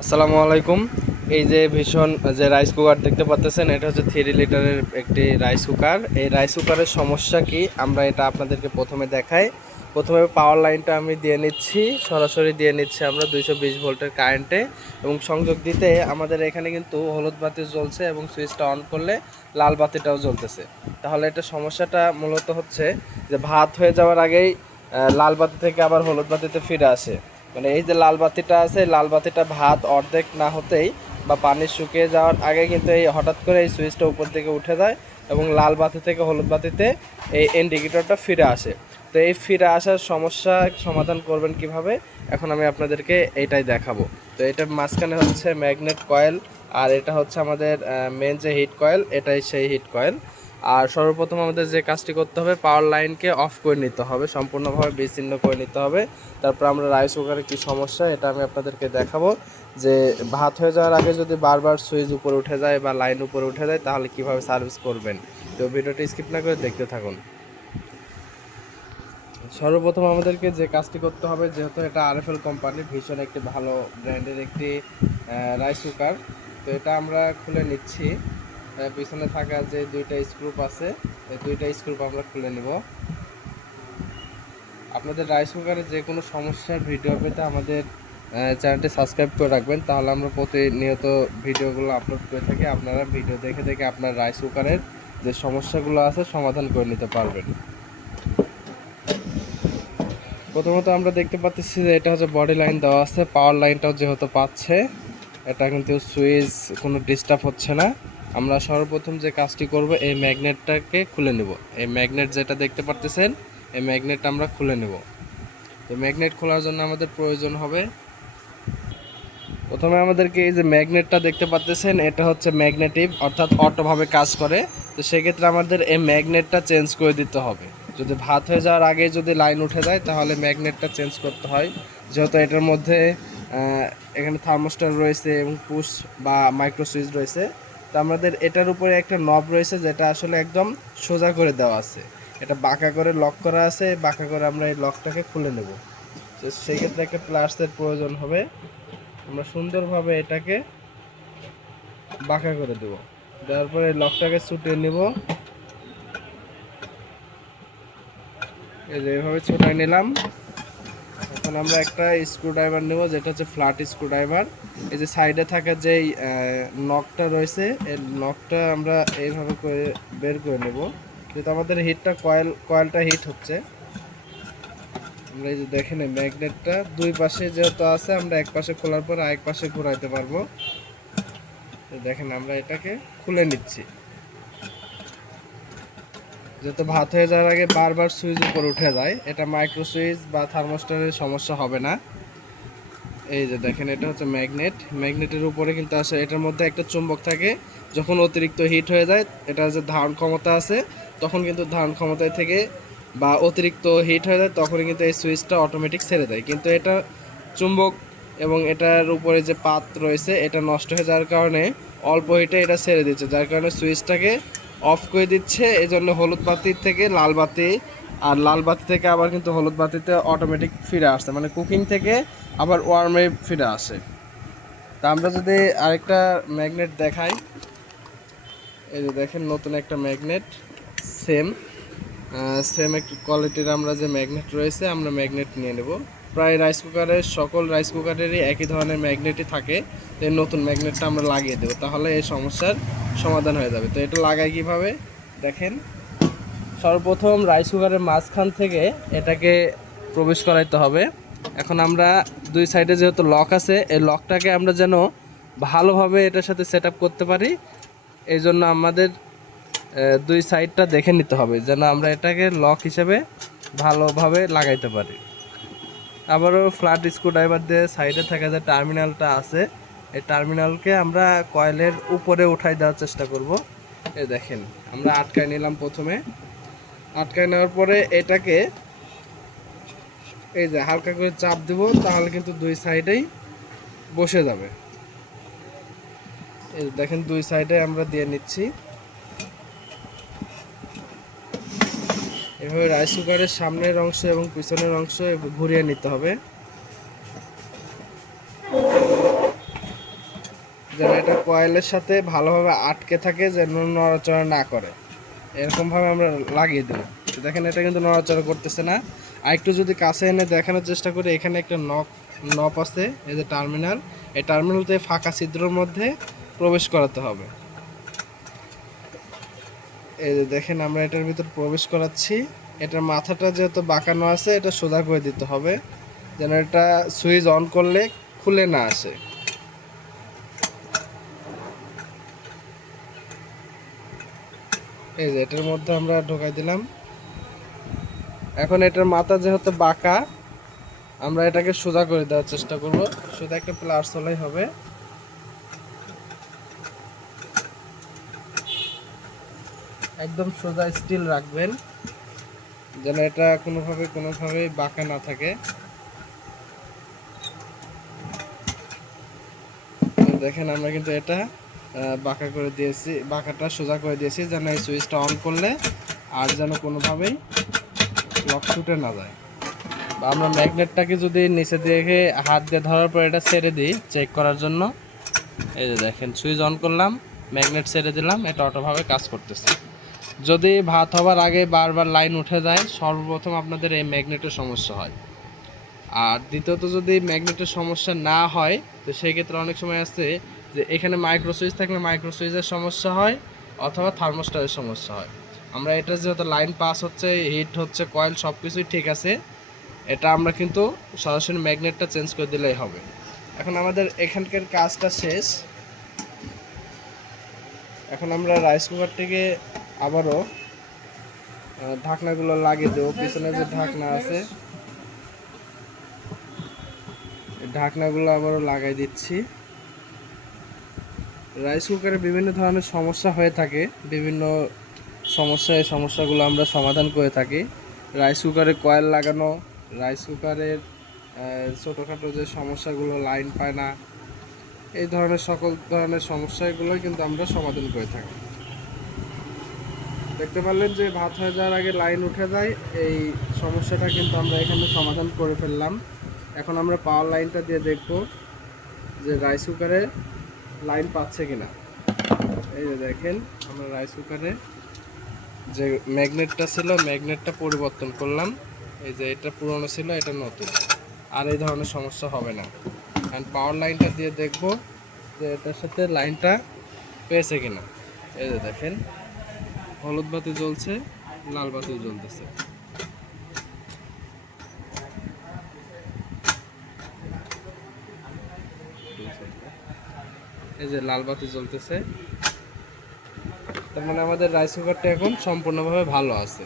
আসসালামু আলাইকুম। এই যে ভীষণ যে রাইস কুকার দেখতে পাচ্ছেন, এটা হচ্ছে 3 লিটারের একটি রাইস কুকার। এই রাইস কুকারের সমস্যা কি আমরা এটা আপনাদেরকে প্রথমে দেখাই। প্রথমে পাওয়ার লাইনটা আমি দিয়ে নিচ্ছি, সরাসরি দিয়ে নিচ্ছি আমরা 220 ভোল্টের কারেন্টে, এবং সংযোগ দিতে আমাদের এখানে কিন্তু হলুদ বাতি জ্বলছে এবং সুইচটা অন করলে লাল বাতিটাও জ্বলতেছে। তাহলে এটা সমস্যাটা মূলত হচ্ছে যে ভাত হয়ে যাওয়ার আগেই লাল বাতি থেকে আবার হলুদ বাতিতে ফিরে আসে। মানে এই যে লাল বাতিটা আছে, লাল বাতিটা ভাত অর্ধেক না হতেই বা পানি শুকিয়ে যাওয়ার আগে কিন্তু এই হঠাৎ করে এই সুইচটা উপর দিকে উঠে যায় এবং লাল বাতি থেকে হলুদ বাতিতে এই ইন্ডিকেটরটা ফিরে আসে। তো এই ফিরে আসার সমস্যা সমাধান করবেন কিভাবে, এখন আমি আপনাদেরকে এইটাই দেখাবো। তো এটা মাঝখানে হচ্ছে ম্যাগনেট কয়েল, আর এটা হচ্ছে আমাদের মেন যে হিট কয়েল, এটাই সেই হিট কয়েল। আর সর্বপ্রথম আমাদের যে কাজটি করতে হবে, পাওয়ার লাইনকে অফ করে নিতে হবে, সম্পূর্ণভাবে বিচ্ছিন্ন করে নিতে হবে। তারপর আমরা রাইস কুকারের কী সমস্যা এটা আমি আপনাদেরকে দেখাবো, যে ভাত হয়ে যাওয়ার আগে যদি বারবার সুইচ উপরে উঠে যায় বা লাইন উপরে উঠে যায় তাহলে কিভাবে সার্ভিস করবেন। তো ভিডিওটি স্কিপ না করে দেখতে থাকুন। সর্বপ্রথম আমাদেরকে যে কাজটি করতে হবে, যেহেতু এটা আরএফএল কোম্পানি, ভীষণ একটি ভালো ব্র্যান্ডের একটি রাইস কুকার, তো এটা আমরা খুলে নিচ্ছি। পিছনে থাকা যে দুইটা স্ক্রুপ আছে, এই দুইটা স্ক্রুপ আমরা খুলে নিব। আপনাদের রাইস কুকারের যে কোনো সমস্যার ভিডিও পেতে আমাদের চ্যানেলটি সাবস্ক্রাইব করে রাখবেন, তাহলে আমরা প্রতিনিয়ত ভিডিওগুলো আপলোড করে থাকি। আপনারা ভিডিও দেখে দেখে আপনার রাইস কুকারের যে সমস্যাগুলো আছে সমাধান করে নিতে পারবেন। প্রথমত আমরা দেখতে পাচ্ছি যে এটা হচ্ছে বডি লাইন দেওয়া আছে, পাওয়ার লাইনটাও যেহেতু পাচ্ছে, এটা কিন্তু সুইচ কোনো ডিস্টার্ব হচ্ছে না। আমরা সর্বপ্রথম যে কাজটি করব, এই ম্যাগনেটটাকে খুলে নেব। এই ম্যাগনেট যেটা দেখতে পাচ্ছেন, এই ম্যাগনেটটা আমরা খুলে নেব। তো ম্যাগনেট খোলার জন্য আমাদের প্রয়োজন হবে, প্রথমে আমাদেরকে এই যে ম্যাগনেটটা দেখতে পাচ্ছেন, এটা হচ্ছে ম্যাগনেটিভ, অর্থাৎ অটোভাবে কাজ করে। তো সেক্ষেত্রে আমাদের এই ম্যাগনেটটা চেঞ্জ করে দিতে হবে। যদি ভাত হয়ে যাওয়ার আগে যদি লাইন উঠে যায় তাহলে ম্যাগনেটটা চেঞ্জ করতে হয়। যেহেতু এটার মধ্যে এখানে থার্মোস্টার রয়েছে এবং পুশ বা মাইক্রো সুইচ রয়েছে, তো আমাদের এটার উপরে একটা নব রয়েছে যেটা আসলে একদম সোজা করে দেওয়া আছে, এটা বাঁকা করে লক করা আছে, বাঁকা করে আমরা এই লকটাকে খুলে নেব। তো সেই ক্ষেত্রে একটা প্লাসের প্রয়োজন হবে। আমরা সুন্দরভাবে এটাকে বাঁকা করে দেব, দেওয়ার পরে লকটাকে ছুটিয়ে নেব। এই যে এভাবে ছুটাই নিলাম। এখন আমরা একটা স্ক্রুড্রাইভার নেব, যেটা হচ্ছে ফ্ল্যাট স্ক্রুড্রাইভার। এই যে সাইডে থাকা যেই নকটা রয়েছে, এই নকটা আমরা এইভাবে করে বের করে নেব, যেহেতু আমাদের হিটটা কয়েলটা হিট হচ্ছে। আমরা এই যে দেখেন ম্যাগনেটটা দুই পাশে যেহেতু আছে, আমরা এক পাশে খোলার পর আরেক পাশে ঘোরাইতে পারবো। দেখেন আমরা এটাকে খুলে নিচ্ছি। যেহেতু ভাত হয়ে যাওয়ার আগে বারবার সুইচ উপর উঠে যায়, এটা মাইক্রো সুইচ বা থার্মোস্টারের সমস্যা হবে না। এই যে দেখেন এটা হচ্ছে ম্যাগনেটের উপরে কিন্তু আসে, এটার মধ্যে একটা চুম্বক থাকে। যখন অতিরিক্ত হিট হয়ে যায়, এটা যে ধারণ ক্ষমতা আছে, তখন কিন্তু ধারণ ক্ষমতায় থেকে বা অতিরিক্ত হিট হয়ে যায় তখন কিন্তু এই সুইচটা অটোমেটিক ছেড়ে দেয়। কিন্তু এটা চুম্বক এবং এটার উপরে যে পাত রয়েছে এটা নষ্ট হয়ে যাওয়ার কারণে অল্প হিটে এটা ছেড়ে দিচ্ছে, যার কারণে সুইচটাকে অফ করে দিচ্ছে। এই জন্য হলুদ বাতির থেকে লাল বাতি, আর লাল বাতি থেকে আবার কিন্তু হলুদ বাতিতে অটোমেটিক ফিরে আসছে, মানে কুকিং থেকে আবার ওয়ার্মে ফিরে আসে। তা আমরা যদি আরেকটা ম্যাগনেট দেখাই, এই যে দেখেন নতুন একটা ম্যাগনেট, সেম সেম একটা কোয়ালিটির আমরা যে ম্যাগনেট রয়েছে, আমরা ম্যাগনেট নিয়ে নেব। প্রায় রাইস কুকারের সকল রাইস কুকারেরই একই ধরনের ম্যাগনেটই থাকে। তো এই নতুন ম্যাগনেটটা আমরা লাগিয়ে দেবো, তাহলে এই সমস্যার সমাধান হয়ে যাবে। তো এটা লাগাই কিভাবে দেখেন, সর্বপ্রথম রাইস কুকারের মাঝখান থেকে এটাকে প্রবেশ করাইতে হবে। এখন আমরা দুই সাইডে যেহেতু লক আছে, এই লকটাকে আমরা যেন ভালোভাবে এটার সাথে সেট করতে পারি, এই জন্য আমাদের দুই সাইডটা দেখে নিতে হবে যেন আমরা এটাকে লক হিসেবে ভালোভাবে লাগাইতে পারি। আবারও ফ্ল্যাট স্ক্রুড্রাইভার দিয়ে সাইডে থাকা যে টার্মিনালটা আছে, এই টার্মিনালকে আমরা কয়েলের উপরে উঠাই দেওয়ার চেষ্টা করব। এই দেখেন আমরা আটকায় নিলাম, প্রথমে আটকায় নেওয়ার পরে এটাকে এই যে হালকা করে চাপ দিব, তাহলে কিন্তু দুই সাইডেই বসে যাবে। এই দেখেন দুই সাইডে আমরা দিয়ে নিচ্ছি। এভাবে রাইস কুকারের সামনের অংশ এবং পিছনের অংশ ঘুরিয়ে নিতে হবে। যেন এটা কয়েলের সাথে ভালোভাবে আটকে থাকে, যেন নড়াচড়া না করে, এরকমভাবে আমরা লাগিয়ে দেব। তো দেখেন এটা কিন্তু নড়াচড়া করতেছে না। আর একটু যদি কাছে এনে দেখানোর চেষ্টা করি, এখানে একটা নব আছে, এই যে টার্মিনাল, এই টার্মিনালতে ফাঁকা ছিদ্রের মধ্যে প্রবেশ করাতে হবে। এই যে দেখেন আমরা এটার ভিতর প্রবেশ করাচ্ছি। এটার মাথাটা যেহেতু বাঁকানো আছে, এটা সোজা করে দিতে হবে, যেন এটা সুইচ অন করলে খুলে না আসে। এই যে এটার মধ্যে আমরা ঢোকাই দিলাম। এখন এটার মাথা যেহেতু বাঁকা, আমরা এটাকে সোজা করে দেওয়ার চেষ্টা করব। সোজা একটা প্লাস হলেই হবে। একদম সোজা স্টিল রাখবেন, যেন এটা কোনোভাবে বাঁকা না থাকে। দেখেন আমরা কিন্তু এটা বাঁকা করে দিয়েছি, বাঁকাটা সোজা করে দিয়েছি, যেন এই সুইচটা অন করলে আর যেন কোনোভাবেই লক ছুটে না যায়। বা আমরা ম্যাগনেটটাকে যদি নিচে দিয়ে হাত দিয়ে ধরার পর এটা ছেড়ে দিই চেক করার জন্য, এই যে দেখেন সুইচ অন করলাম, ম্যাগনেট ছেড়ে দিলাম, এটা অটোভাবে কাজ করতেছে। যদি ভাত হবার আগে বারবার লাইন উঠে যায়, সর্বপ্রথম আপনাদের এই ম্যাগনেটের সমস্যা হয়। আর দ্বিতীয়ত যদি ম্যাগনেটের সমস্যা না হয়, তো সেই ক্ষেত্রে অনেক সময় আছে যে এখানে মাইক্রো সুইচ থাকলে মাইক্রো সুইচের সমস্যা হয়, অথবা থার্মোস্টারের সমস্যা হয়। আমরা এটা যেহেতু লাইন পাস হচ্ছে, হিট হচ্ছে, কয়েল সব কিছুই ঠিক আছে, এটা আমরা কিন্তু সরাসরি ম্যাগনেটটা চেঞ্জ করে দিলেই হবে। এখন আমাদের এখানকার কাজটা শেষ। এখন আমরা রাইস কুকারটিকে আবারও ঢাকনাগুলো লাগিয়ে দেবো। পিছনে যে ঢাকনা আছে, ঢাকনাগুলো আবারও লাগাই দিচ্ছি। রাইস কুকারে বিভিন্ন ধরনের সমস্যা হয়ে থাকে, বিভিন্ন এই সমস্যাগুলো আমরা সমাধান করে থাকি। রাইস কুকারে কয়েল লাগানো, রাইস কুকারের ছোটোখাটো যে সমস্যাগুলো, লাইন পায় না, এই ধরনের সকল ধরনের সমস্যাগুলোই কিন্তু আমরা সমাধান করে থাকি। দেখতে পারলেন যে ভাত হয়ে যাওয়ার আগে লাইন উঠে যায়, এই সমস্যাটা কিন্তু আমরা এখানে সমাধান করে ফেললাম। এখন আমরা পাওয়ার লাইনটা দিয়ে দেখব যে রাইস কুকারে লাইন পাচ্ছে কিনা। এই যে দেখেন আমরা রাইস কুকারে যে ম্যাগনেটটা ছিল, ম্যাগনেটটা পরিবর্তন করলাম। এই যে এটা পুরনো ছিল, এটা নতুন, আর এই ধরনের সমস্যা হবে না। অ্যান্ড পাওয়ার লাইনটা দিয়ে দেখব যে এটার সাথে লাইনটা পেয়েছে কিনা। এই যে দেখেন হলুদ বাতি জ্বলছে, লাল বাতি জ্বলতেছে। এই যে লাল বাতি জ্বলতেছে, তার মানে আমাদের রাইস কুকারটা এখন সম্পূর্ণভাবে ভালো আছে।